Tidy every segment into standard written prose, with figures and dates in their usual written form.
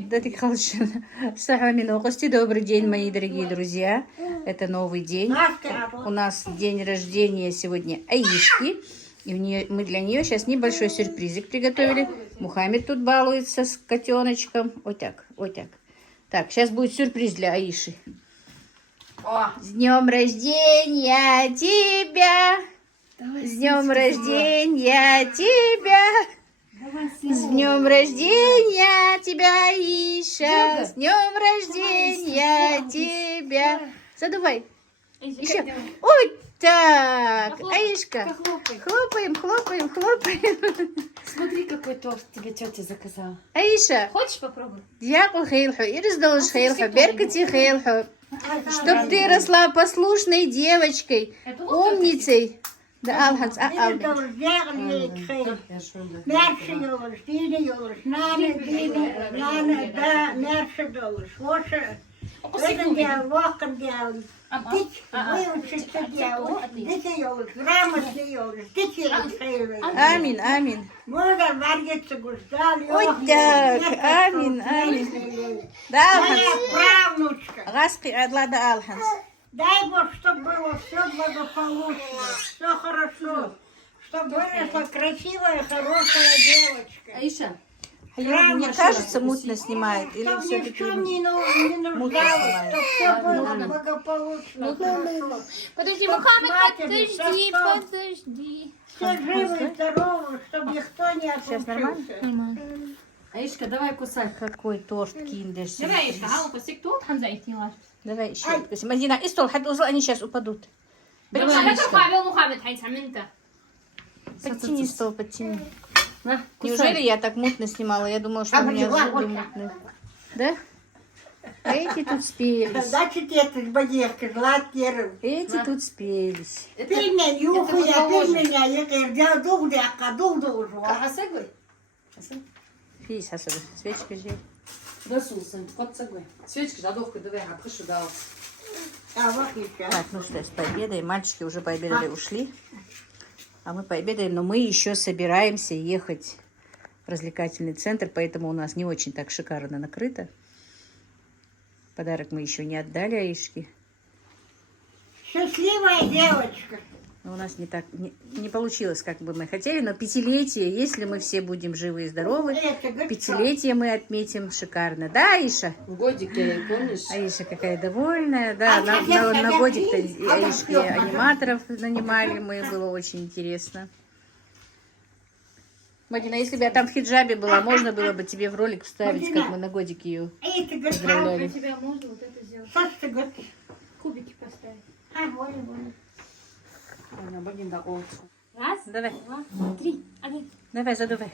Да ты холодно. Сахамин Огости, добрый день, мои дорогие друзья. Это новый день. У нас день рождения сегодня Аишки. И мы для нее сейчас небольшой сюрпризик приготовили. Мухаммед тут балуется с котеночком. Вот так, вот так. Так, сейчас будет сюрприз для Аиши. С днем рождения тебя! С днем рождения тебя! С днем рождения тебя, Аиша! С днем рождения тебя! Задувай! Еще! Ой, так! Аишка! Хлопаем, хлопаем, хлопаем! Смотри, какой торт тебе тетя заказала. Аиша! Хочешь попробовать? Дякую, Хейлху! И раздолж Хейлху! Беркати Хейлху! Чтоб ты росла послушной девочкой, умницей! Да, Алханс, Амин, амин. Ой, так, амин, амин. Да, Алханс. Гаски, Адлада Алханс. Дай Бог, чтобы было все благополучно, все хорошо, чтобы выросла красивая, хорошая девочка. Аиша, Мне кажется, мутно снимает. Или Чтобы ни в все-таки чем не нуждалась, чтобы все было благополучно, хорошо. подожди, Мухаммед, подожди. Все живы, здоровы, чтобы никто не Сейчас отучился. Аишка, давай кусай. Какой торт киндер. Давай, Аишка, посек торт, Хамза их не ложь. Давай еще откусим. Мадина, и стол, они сейчас упадут. Давай, Мухаммед, Подтяни стол, подтяни. На, Неужели я так мутно снимала? Я думала, что у меня зубы мутные. Да? А эти тут спелись. Значит, это бодевка, златерым. Эти тут спелись. Пельня, юхуя, пельня, я дух, Асагой. Фись, особенно. Свечка жей. Насулсан, кот сагой. Свечки, жадовка, давай, апышу дал. Так, ну что, пообедаем. Мальчики уже пообедали, ушли. А мы пообедаем, но мы еще собираемся ехать в развлекательный центр, поэтому у нас не очень так шикарно накрыто. Подарок мы еще не отдали Аишке. Счастливая девочка. У нас не получилось, как бы мы хотели, но пятилетие, если мы все будем живы и здоровы, пятилетие мы отметим шикарно. Да, Аиша? В годике, помнишь? Аиша какая довольная, да, на годик-то Аишки аниматоров нанимали мы, было очень интересно. Мадина, если бы я там в хиджабе была, можно было бы тебе в ролик вставить, как мы на годик ее поздравляли. Тебя можно вот это сделать? Кубики поставить. Раз, Давай, два, три, один. давай, задувай.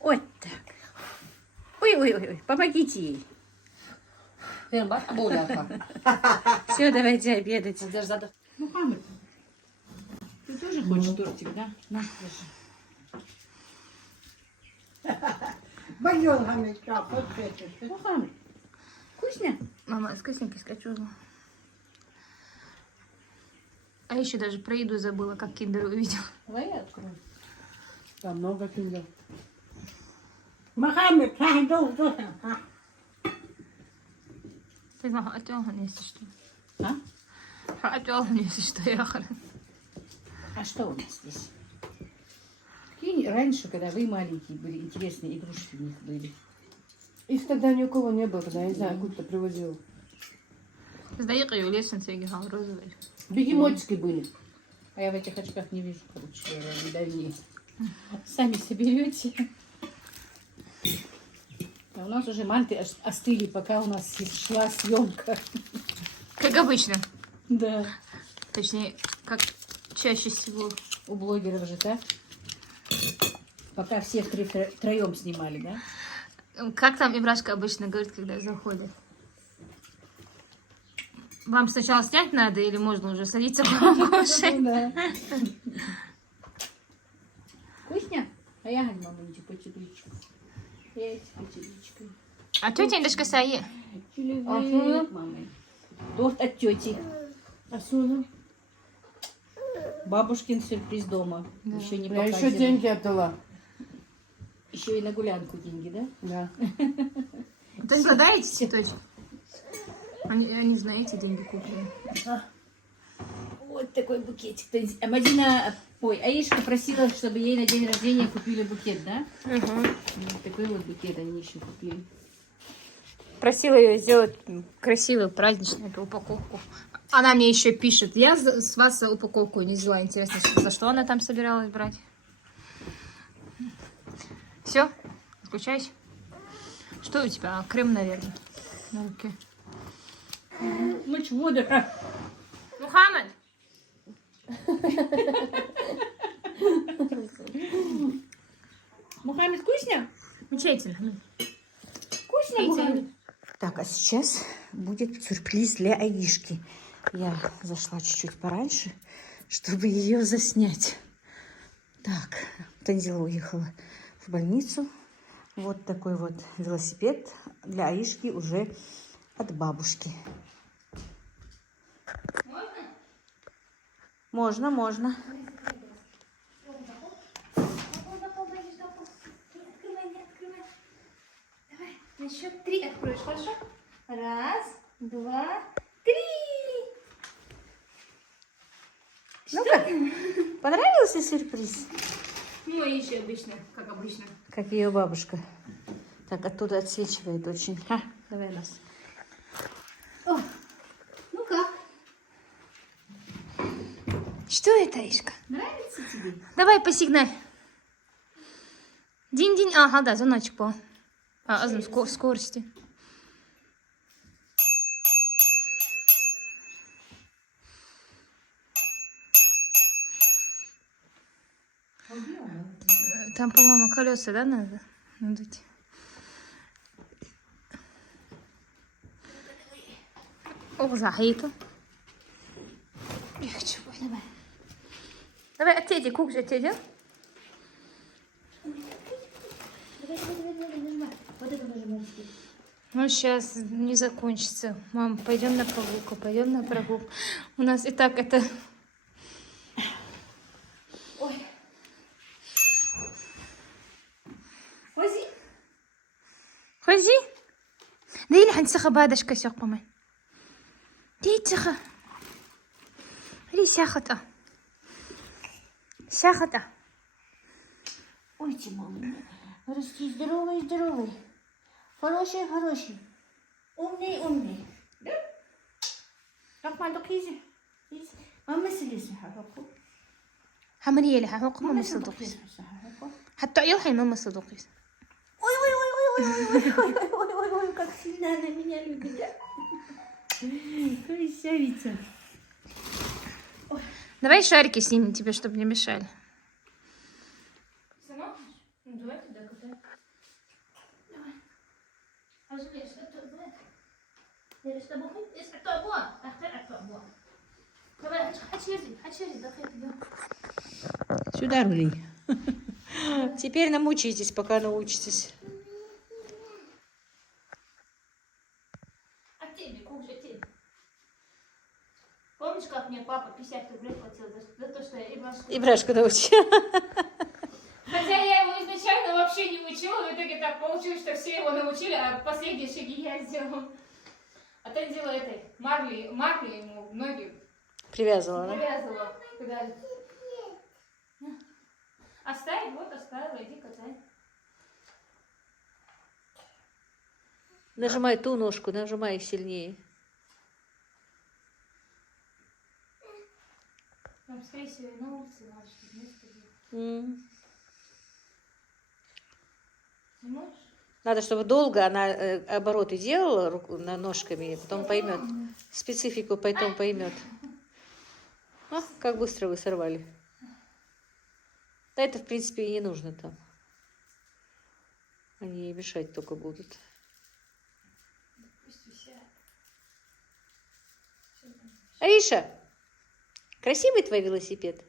Вот так. Ой, помогите ей. Все, давайте обедать. Мухаммед, ты тоже хочешь тортик, да? На, Мухаммед, вкусно? Мама, с косинкой скачала. А еще даже про еду забыла, как киндер увидела. Давай я открою. Там много киндер. Мухаммед, дух. Ты мама, если что. А? Если что, я А что у нас здесь? Какие раньше, когда вы маленькие были, интересные игрушки у них были? Их тогда ни у кого не было, когда я не знаю, откуда-то привозил. Сдаёк ее лестница и розовый. Бегемотики были. А я в этих очках не вижу, короче, дальнее. Сами соберете. А у нас уже манты остыли, пока у нас шла съемка. Как обычно. Да. Точнее, как чаще всего. У блогеров же, так? Пока всех троем снимали, да? Как там Ибрашка обычно говорит, когда заходит? Вам сначала снять надо или можно уже садиться покушать? Да. Вкусно? А я говорю, мама, иди по теличку. Я иди по теличку. А тетя Индашка сае? Мамой. Торт от тети. А сону? бабушкин сюрприз дома. Еще не Я еще показывала. деньги отдала. Еще и на гулянку деньги, да? Да. То есть задаете цветочек? Они знаете, деньги купили. Вот такой букетик. То есть, Мадина, ой, Аишка просила, чтобы ей на день рождения купили букет, да? Вот такой вот букет они еще купили. Просила ее сделать красивую праздничную эту упаковку. Она мне еще пишет. Я с вас упаковку не взяла. Интересно, за что она там собиралась брать? Все? Скучаешь? Что у тебя? Крем, наверное, на руке. Ну чего, да? Мухаммед! Мухаммед, вкусно? Замечательно. Вкусно, Мухаммед? Так, а сейчас будет сюрприз для Аишки. Я зашла чуть-чуть пораньше, чтобы ее заснять. Так, Танзила уехала в больницу. Вот такой вот велосипед для Аишки уже от бабушки. Можно? Можно. На счет 3 откроешь, хорошо? Раз, два, три. Ну-ка, понравился сюрприз? Ну и еще обычно, как обычно. Как ее бабушка. Так, оттуда отсвечивает очень. Давай нас. Ну как? Что это, Ишка? Нравится тебе? Давай посигналь. Динь-динь. Ага, да, звоночек был. Скорости. Там, по-моему, колеса, да, надо надуть? О, захиту. Давай. Давай, отъеди, кукш, отъеди. Ну, сейчас не закончится. Мам, пойдем на прогулку, пойдем на прогулку. У нас и так это... Хози. خوزي دي حنسخة بعد شكا سوق بمان دي تسخة دي ساخطة ساخطة Ой, мама. Расти здоровый, здоровый. Хороший, хороший. Умный, умный. Да? Так, мальчик, изи. Мама сидит, حركوا. حمرية لها حقوق ماما صدقيس حتى يوحي ماما صدقيس Ой, ой, ой, ой, ой, ой, ой, ой, ой, ой, ой, как сильно она меня любит. Красавица. Давай шарики снимем тебе, чтобы не мешали. Давай туда куда. Давай. Сюда рули. Теперь намучаетесь, пока научитесь. Помнишь, как мне папа 50 рублей платил за то, что я Ивашку... Ибрашку научила. Хотя я его изначально вообще не учила, в итоге так получилось, что все его научили, а последние шаги я сделала. А Танзила этой марли ему в ноги Привязывала, да? привязывала. Куда? Оставь, вот оставила, иди катай. Нажимай ту ножку, нажимай их сильнее. Там, скорее всего, и на улице надо, чтобы место было. Не можешь? Надо, чтобы долго она обороты делала ножками, потом поймет. Специфику потом поймет. Как быстро вы сорвали. Да это, в принципе, и не нужно там. Они ей мешать только будут. Пусть висят. Аиша, красивый твой велосипед?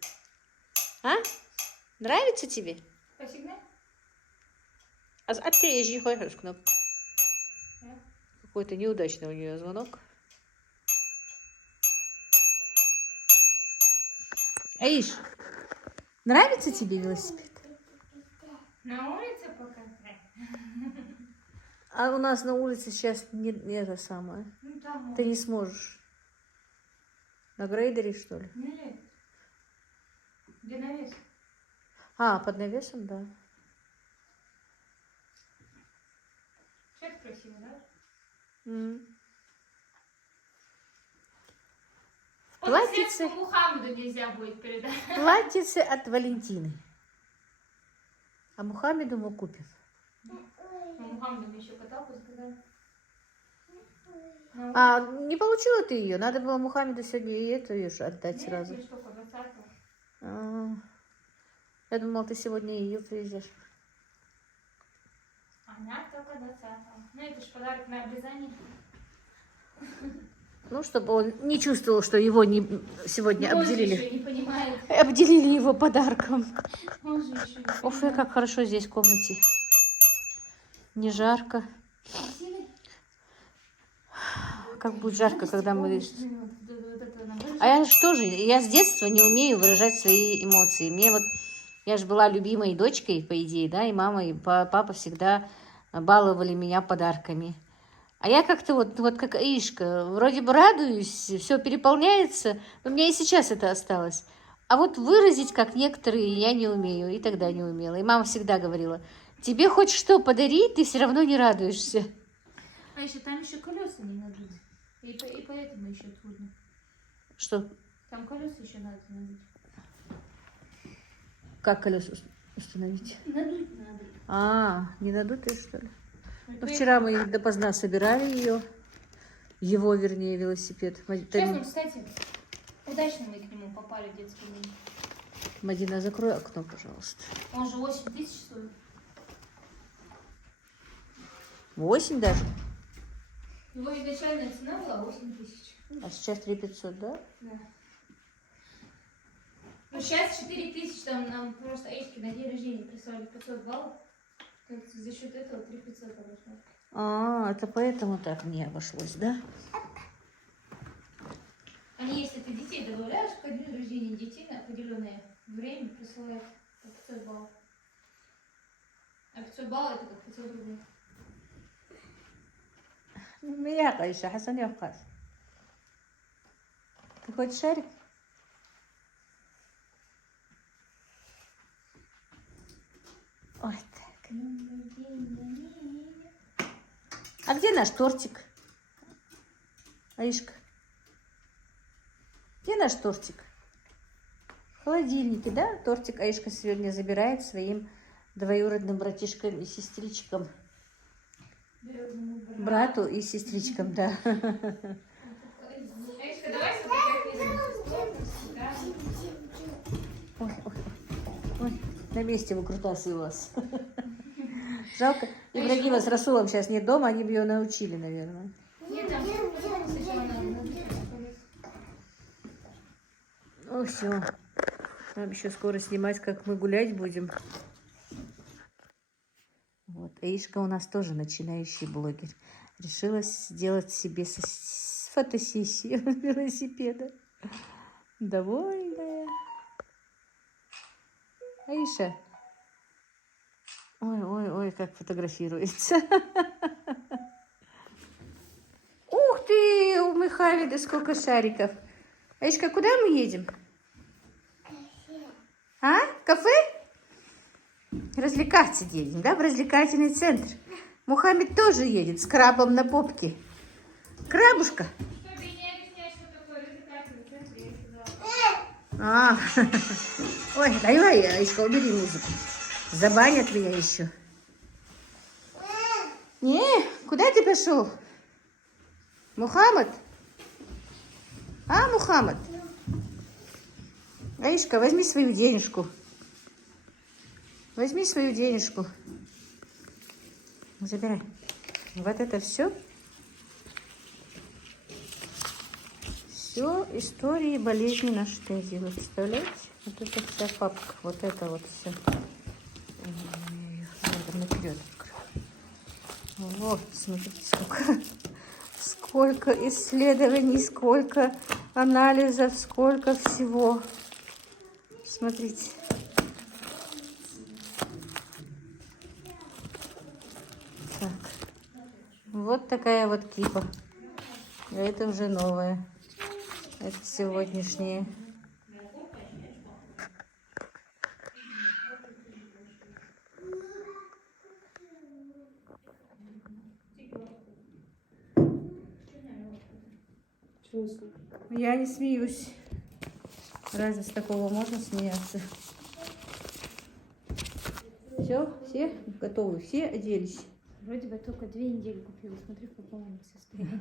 А? Нравится тебе? Посигналь? А ты езжи, хочешь кнопку. Какой-то неудачный у нее звонок. Аиш, нравится тебе велосипед? На улице пока. А у нас на улице сейчас не это самое. Ну там. Ты не сможешь. На грейдере, что ли? Нет. Где навес? А, под навесом, да. Цвет красивый, да? М. Вот Платьице. средство Мухаммеду нельзя будет передать. Платьице от Валентины. А Мухаммеду мы купим. Ну, Мухаммеду мне еще каталку сказали. А не получила ты ее? Надо было Мухаммеду сегодня и эту ее же отдать сразу. Нет, штука 20-го. А, я думала, ты сегодня ее привезешь. Она только 20-го. Ну, это ж подарок на обрезание. Ну, чтобы он не чувствовал, что его сегодня Он же обделили. еще не понимает. Обделили его подарком. Он же еще не Ох, понимает. как хорошо здесь в комнате. Не жарко. Красивый? Как будет жарко, когда мы... Вот это нам выжжет. А я что же, я с детства не умею выражать свои эмоции. Мне вот, я же была любимой дочкой, по идее, да, и мама, и папа всегда баловали меня подарками. А я как-то вот как Ишка, вроде бы радуюсь, все переполняется, но у меня и сейчас это осталось. А вот выразить, как некоторые, я не умею, и тогда не умела. И мама всегда говорила, тебе хоть что подарить, ты все равно не радуешься. А еще там еще колеса не надуть. И поэтому еще трудно. Что, Там колеса еще надо надуть. как колеса установить? Надуть надо. А, не надутые, что ли? И Ну, поэтому- вчера мы допоздна собирали ее. Его, вернее, велосипед. Сейчас, ну, кстати, удачно мы к нему попали в детский мир. Мадина, закрой окно, пожалуйста. Он же 8 тысяч стоит. 8 даже? Его изначальная цена была 8 тысяч. А сейчас 3500, да? Да. Ну, сейчас 4 тысячи, там нам просто Эйшки на день рождения прислали 500 баллов. То есть за счет этого 3500 обошлось. А, это поэтому так мне обошлось, да? Они, если ты детей добавляешь к дню рождения детей на определенное время, присылают по 500 баллов. А 500 баллов это как 500 рублей. Я, конечно, Хасан Явкас. Ты хочешь шарик? Ой, так. А где наш тортик? Аишка? Где наш тортик? В холодильнике, да? Тортик Аишка сегодня забирает своим двоюродным братишкам и сестричкам. Брату и сестричкам, да. Эйшка, давай сфотографируем. Ой, ой, ой, на месте выкрутасы у вас. Жалко, Ибрагима с Расулом сейчас нет дома, они бы ее научили, наверное. Нет, там сначала надо. Ну все, нам еще скоро снимать, как мы гулять будем. Вот, Аишка у нас тоже начинающий блогер. Решила сделать себе фотосессию велосипеда. Довольная. Аиша. Ой, ой, ой, как фотографируется. Ух ты, у Мухаммеда сколько шариков. Аишка, куда мы едем? А? Кафе? Развлекаться едем, да? В развлекательный центр. Мухаммед тоже едет с крабом на попке. Крабушка. Чтобы не объяснять, что такое развлекательный центр, я сказала. А, ой, давай, Аишка, убери музыку. Забанят меня еще. Не, куда ты пошел? Мухаммад? А, Мухаммад? Аишка, возьми свою денежку. Возьми свою денежку. Забирай. Вот это все. Все истории болезни на штезе. Вы представляете? Вот это вся папка. Вот это вот все. Надо наперед открою. Вот, смотрите, сколько исследований, сколько анализов, сколько всего. Смотрите. Так. Вот такая вот кипа. Это уже новая. Это сегодняшние. Я не смеюсь. Разве с такого можно смеяться? Все готовы, все оделись. Вроде бы только 2 недели купила. Смотри, в каком они состоянии.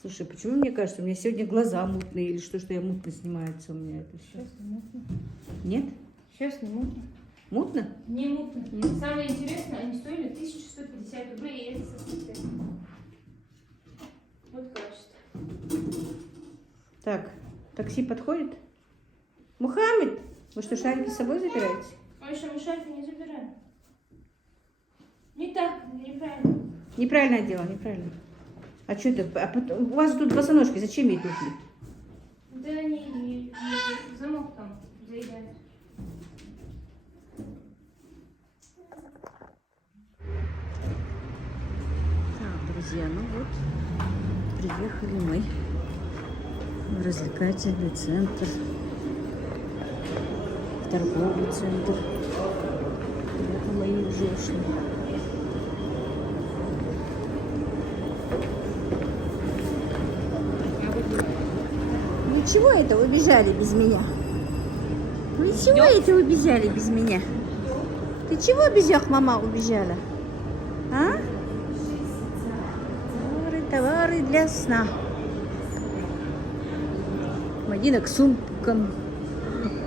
Слушай, почему мне кажется, у меня сегодня глаза мутные или что я мутно снимается у меня это все? Сейчас не мутно. Нет? Сейчас не мутно. Мутно? Не мутно. Нет. Самое интересное, они стоили 1150 рублей, и это со скидкой. Вот качество. Так, такси подходит? Мухаммед, вы что, шарики с собой забираете? Ой, что мы шарфы не забираем. Не так, неправильно. Неправильное дело, неправильно. А что это? У вас тут босоножки, зачем ей туфли? Да они замок там заедают. Так, друзья, ну вот, приехали мы в развлекательный центр, в торговый центр. Вот мои уже ушли. Вы чего это убежали без меня? Вы чего это убежали без меня? Ты чего без мама убежала? А? Товары для сна. Мадина к сумкам.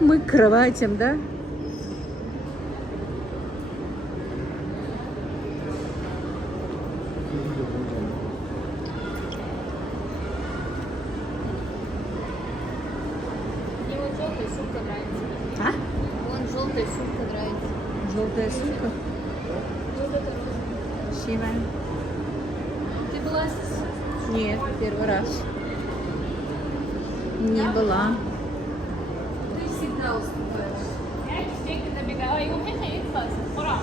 Мы к кроватям, да? Мне вот желтая сумка нравится. А? Вон желтая сумка нравится. Желтая сумка. Вот это розовая. Красивая. Ты была здесь? Нет, первый раз. Не была. Ты всегда уступаешь. Я всегда добегала. И у меня есть класс. Ура!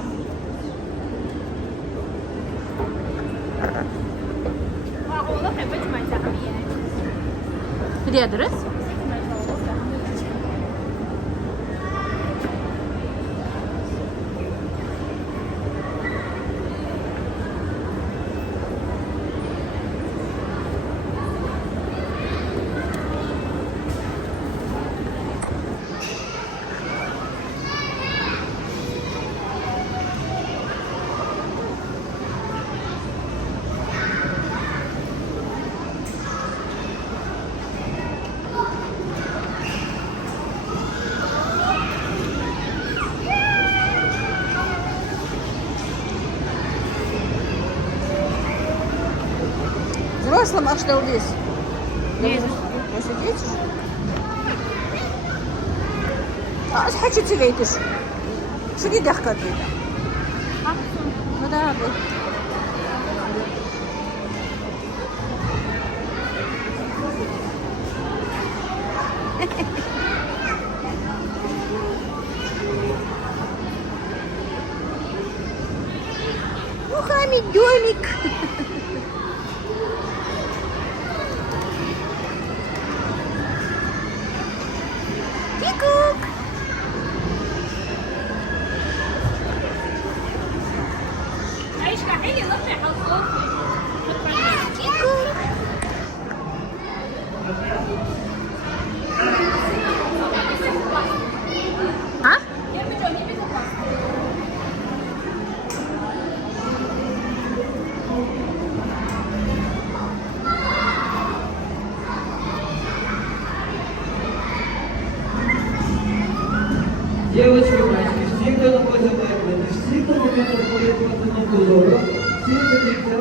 والله حبيت ما تعمل Где адрес? Взрослым аж здесь. Нет. Ваши дети? ايش حكيتي ليكش؟ شو اللي ضحكت لي؟ هذا هذا Мухаммед домик. Пикук. عيش كحيلي نطلع على الصوت. Пикук. А? Я хочу не безопасно. Девочки, мальчики, все, кто находится в экране, все, кто находится по одному узору, все смотрите,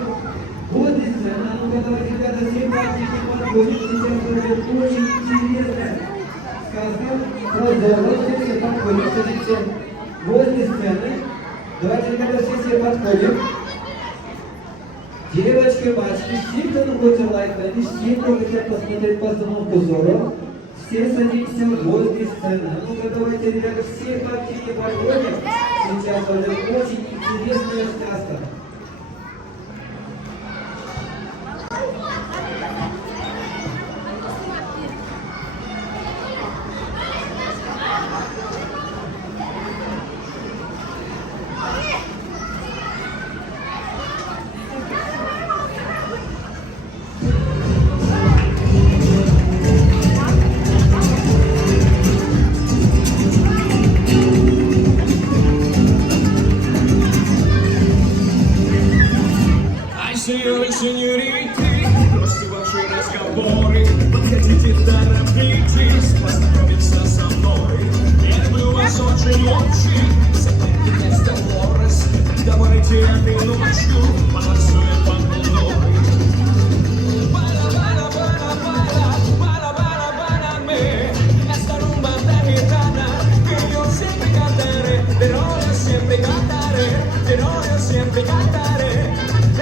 вот и сцена, ну, когда ребята все мальчики подходят, сейчас будет очень интересная сказка про Зорро, все подходят, смотрите, возле сцены, давайте, ребята, все подходим. Девочки, мальчики, все, кто находится в экране, все, кто хотят посмотреть постановку Зорро, Все садимся возле сцены. А ну-ка, давайте, ребята, все вообще не подходим. Сейчас будет очень интересная сказка. Ай, сеньориты, бросьте ваши разговоры, подходите, торопитесь, познакомиться со мной. Я люблю вас очень, запомните Долорес, давайте этой ночью потанцуем под луной. Para-para-para-para-para-para-me, esta rumba tan gitana, que yo siempre cantaré, pero yo siempre cantaré, pero yo siempre cantaré.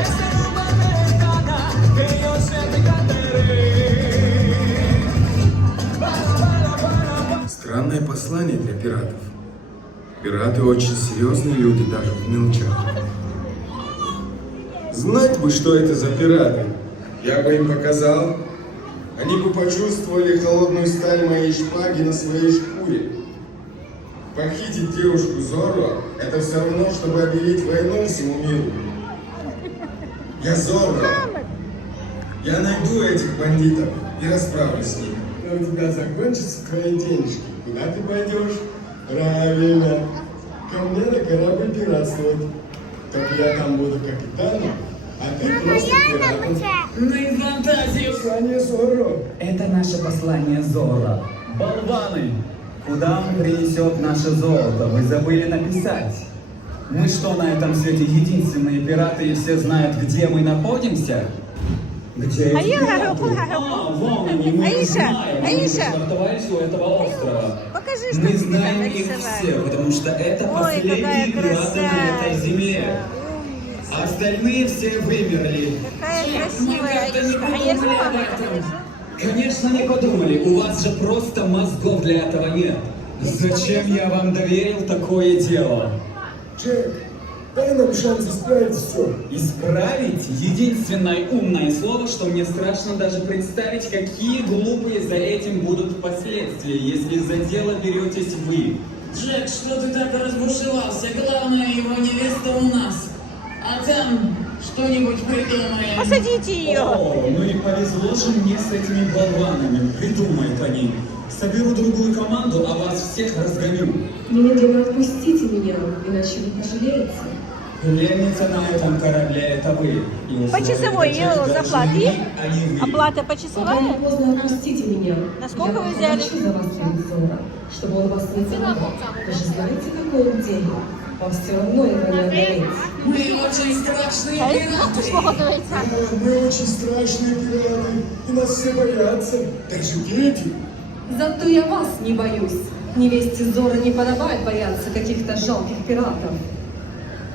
Esta rumba mexicana que yo siempre cantaré. Странное послание для пиратов. Пираты очень серьезные люди, даже в мелочах. Знать бы, что это за пираты. Я бы им показал. Они бы почувствовали холодную сталь моей шпаги на своей шкуре. Похитить девушку Зорро – это все равно, чтобы объявить войну всему миру. Я Зорро. Я найду этих бандитов и расправлюсь с ними. Но у тебя закончатся твои денежки. Куда ты пойдешь? Правильно. Ко мне на корабль пиратствовать. Так я там буду капитаном, а ты просто пиратом. Ну и фантазию! Послание Зорро. Это наше послание Зорро. Болваны! Куда он принесет наше золото? Вы забыли написать. Мы что, на этом свете единственные пираты и все знают, где мы находимся? Где эти пираты? Вон они, мы их знаем. Они швартовались у этого острова. Покажи, что Мы ты там знаем их нарисовала. все, потому что это Ой, последние какая пираты на этой земле. красавица. А остальные все вымерли. Какая красивая Аишка. А я сама покажу. Конечно, не подумали. У вас же просто мозгов для этого нет. Зачем я вам доверил такое дело? Джек, дай нам шанс исправить все. Исправить? Единственное умное слово, что мне страшно даже представить, какие глупые за этим будут последствия, если за дело беретесь вы. Джек, что ты так разбушевался? Главное, его невеста у нас. А там что-нибудь придумаем. Посадите ее. О, ну и повезло же мне с этими болванами. Придумают они. Соберу другую команду, а вас всех разгоню. Немедленно отпустите меня, иначе вы пожалеете. Пленница на этом корабле — это вы. И условия По часовой для ее Джека заплаты? должны а не вы. Оплата Пока почасовая? не поздно, отпустите меня. Насколько Я вы взяли? заплачу за вас, Лизора, чтобы он вас не забыл. Вы же знаете, какой он день? Вам все равно его не одолеть. Мы очень страшные А пираты. смотрится. Мы очень страшные пираты, и нас все боятся, даже дети. Зато я вас не боюсь. Невесте Зора не подобает бояться каких-то жалких пиратов.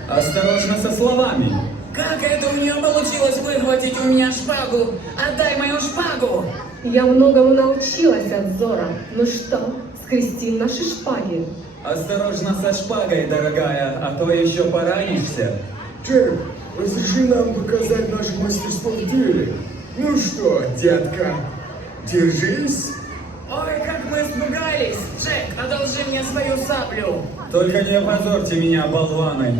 Осторожно со словами. Как это у нее получилось выхватить у меня шпагу? Отдай мою шпагу! Я многому научилась от Зора. Ну что, скрестим наши шпаги? Осторожно со шпагой, дорогая, а то еще поранишься. Джек, разреши нам показать наше мастерство в деле. Ну что, детка, держись. Ой, как мы испугались! Джек, одолжи мне свою саблю! Только не опозорьте меня, болваны.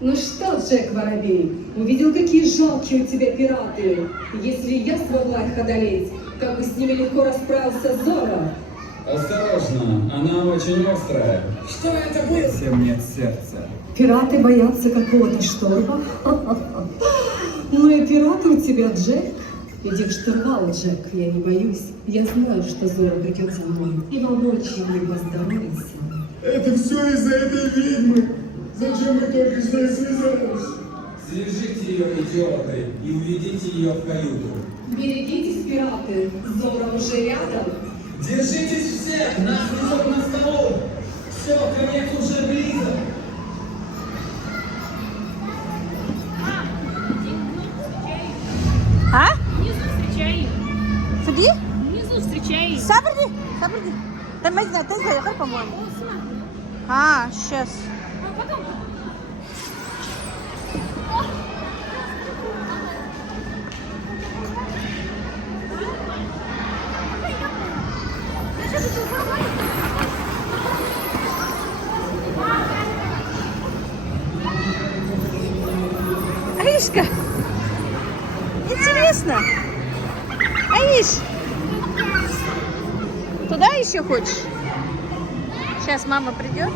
Ну что, Джек Воробей, увидел, какие жалкие у тебя пираты. Если я смогла их одолеть, как бы с ними легко расправился Зора. Осторожно, она очень острая. Что это было? Всем нет сердца. Пираты боятся какого-то шторма? Ну и пираты у тебя, Джек. Иди к штурвалу, Джек, я не боюсь. Я знаю, что Зора придет за мной. И вам очень не поздоровится. Это все из-за этой ведьмы. Зачем мы только с ней связались? Свяжите ее, идиоты, и уведите ее в каюту. Берегитесь, пираты. Зора уже рядом. Держитесь все, нас несут на столу. Все, конец уже близок. Сабрди? Сабрди? Ты мы знаем, ты заехал, по-моему. А, сейчас. Аишка, интересно. Аиш, туда еще хочешь? Сейчас мама придет.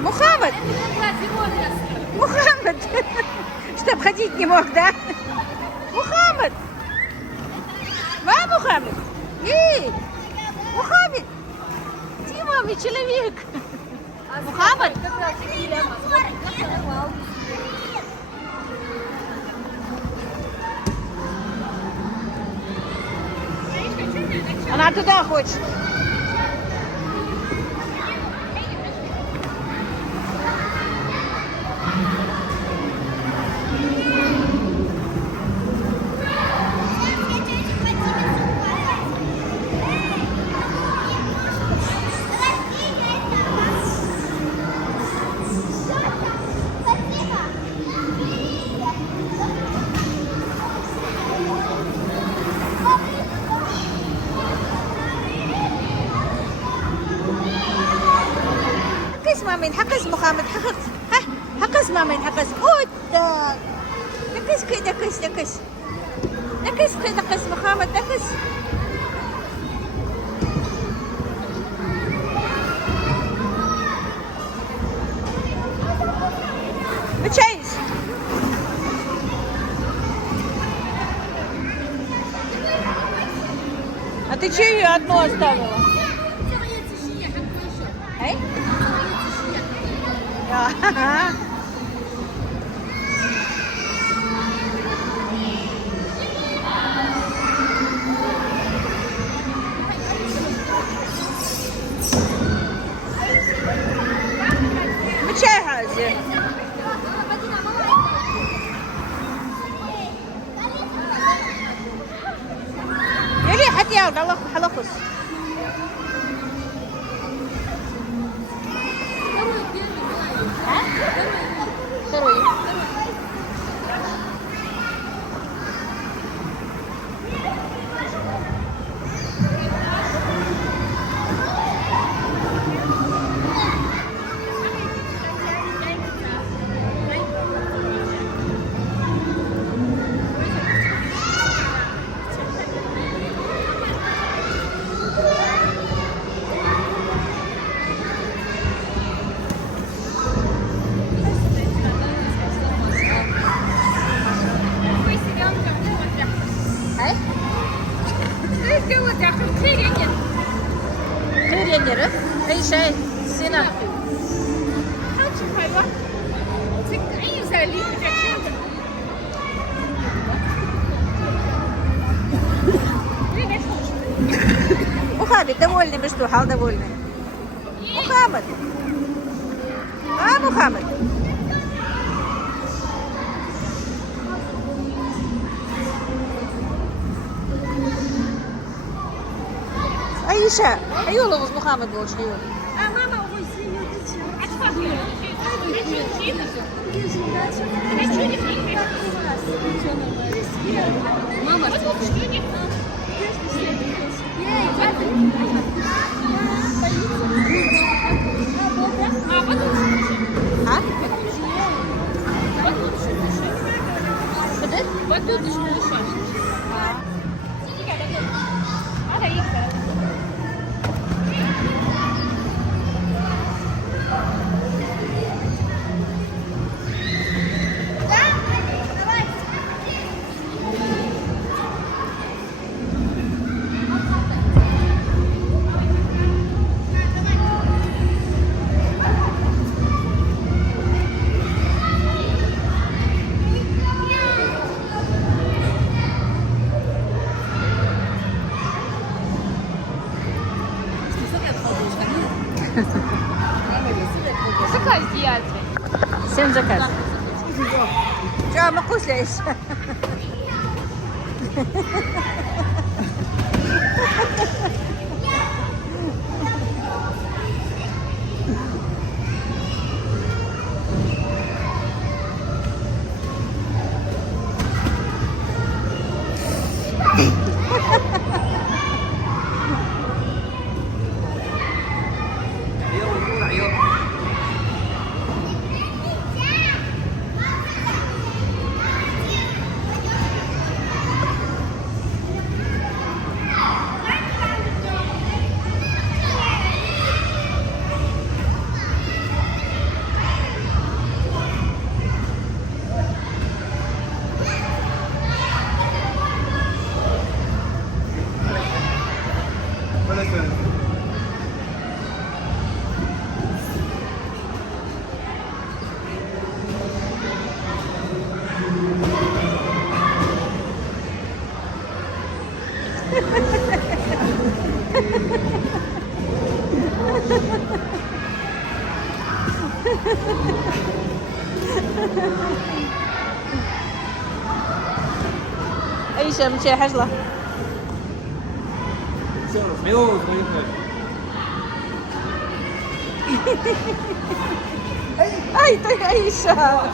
Мухаммад! Мухаммад! Чтоб ходить не мог, да? Мухаммад! Ва, Мухаммад! Эй! Мухаммад! Где мамий человек? Мухаммад? Она туда хочет. Мамин, حقز Мухаммад, حقز, ها, حقز مامين, حقز, أودا, نكس كي نكس, نكس, نكس كي نكس Мухаммад, نكس. Учись. А ты че ее одну оставила? Эй? Да. Мчай, Гази. يلي حتى يا حلقص. Второй. Тренеры, решай, сына. Мухаммад, довольный мы что, хал довольный. Мухаммад. А, Мухаммад. Аиша, Аюлову с Мухаммад больше. А мама ой, Мама, А? Заказ сделать. Всем заказ. Что, макусляешь? Аиша, мы тебе хажла. Ай, ты Аиша!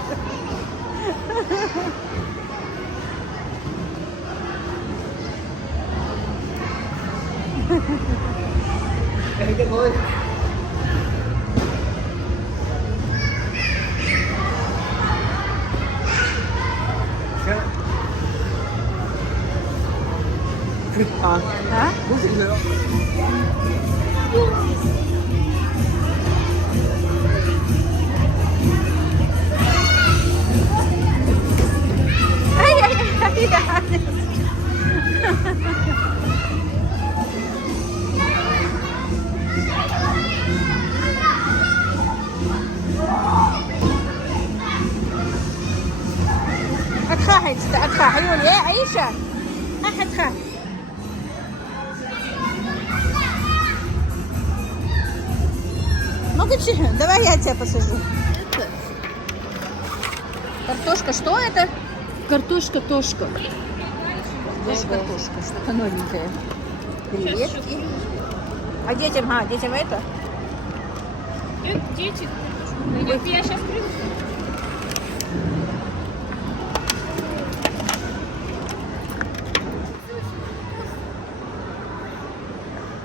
أتخاحي عيوني يا عيشة أتخاحي Ну-ка, давай я тебя посажу. Картошка, что это? Картошка-тошка. Здесь картошка, что-то новенькое. Креветки. А детям, детям это? Дети. Я сейчас приду.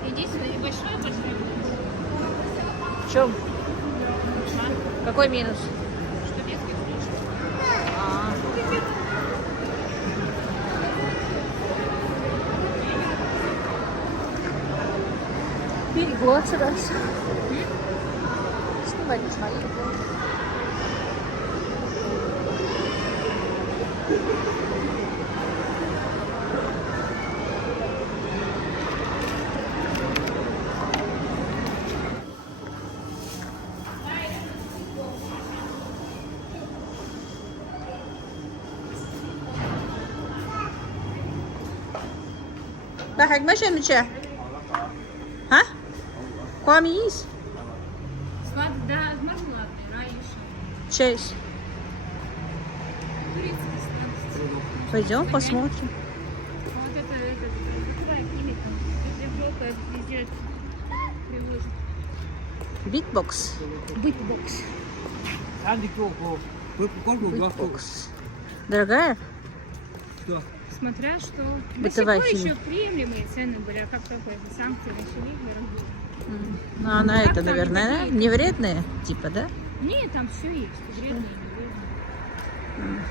Иди сюда, большой. В чем? Какой минус? Что детский включен. Берегу отсюда. Снимать не смогу. ضحك ماشي مشاه ها كويس Да, мармеладный, Раиша. честь Турецкий сладости. пойдем посмотрим Вот это, давай, сними там. Это везде привозят. битбокс Битбокс. битбокс дорогая Смотря что. Бытовая До сих пор химия. еще приемлемые цены были, а как только эти санкции начали, дорогие. ну она Как это там наверное такие? не вредная типа да Нет, там все есть. Вредные, не вредные.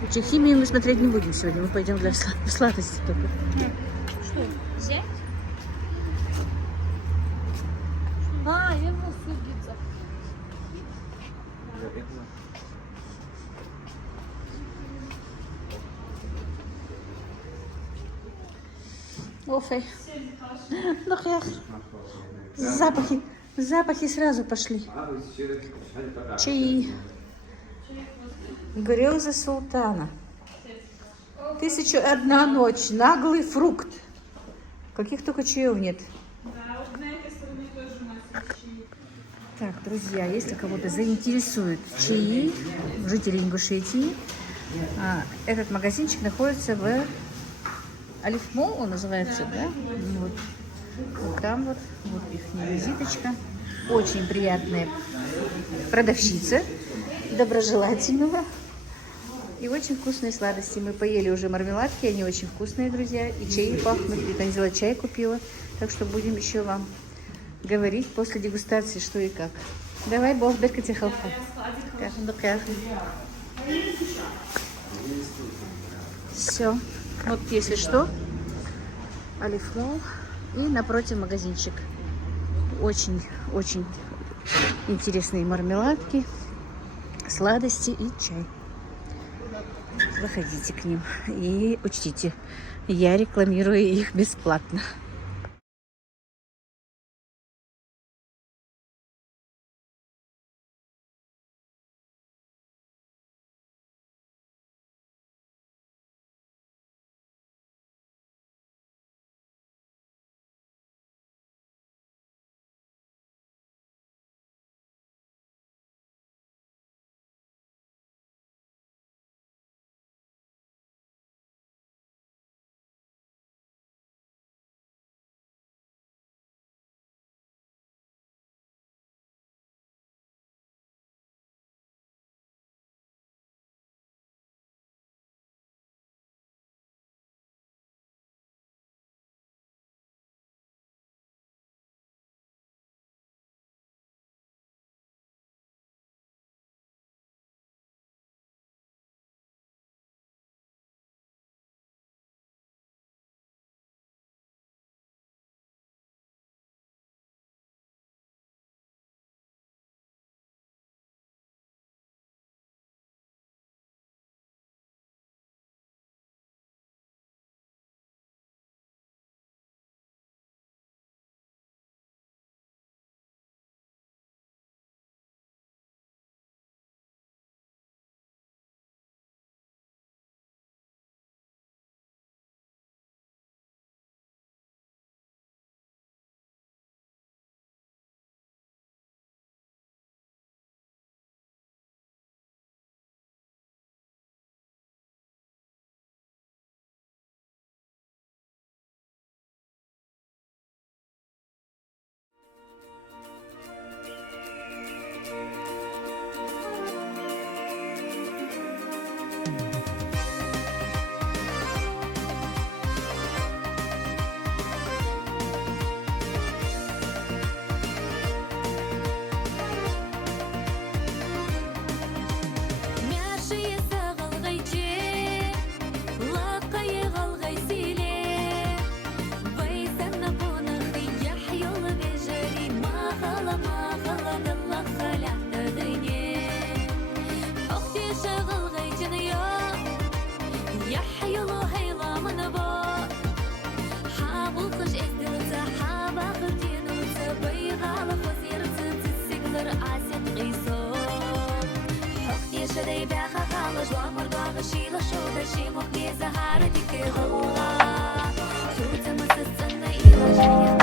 Лучше химию мы смотреть не будем сегодня мы пойдем для сладости только Что, взять? Я в судиться. Офей. Ну запахи сразу пошли. Чаи. Грезы султана. 1001 ночь. Наглый фрукт. Каких только чаев нет. Так, друзья, если кого-то заинтересуют чаи, жителей Ингушетии, этот магазинчик находится в Алифмол он называется, да? Вот. Вот там вот их визиточка. Очень приятная продавщица, доброжелательного. И очень вкусные сладости. Мы поели уже мармеладки, они очень вкусные, друзья. И чаи пахнут. И Танзила чай купила. Так что будем еще вам говорить после дегустации, что и как. Давай, Бог, беркайте халфа. Все. Вот если что, Алифмол. И напротив магазинчик. Очень интересные мармеладки, сладости и чай. Заходите к ним. И учтите, я рекламирую их бесплатно. شدي باخا خالص وامر ضاغ شي لشوط شي مخي زهارة ديك غلا شو تمسس السنة إلى شي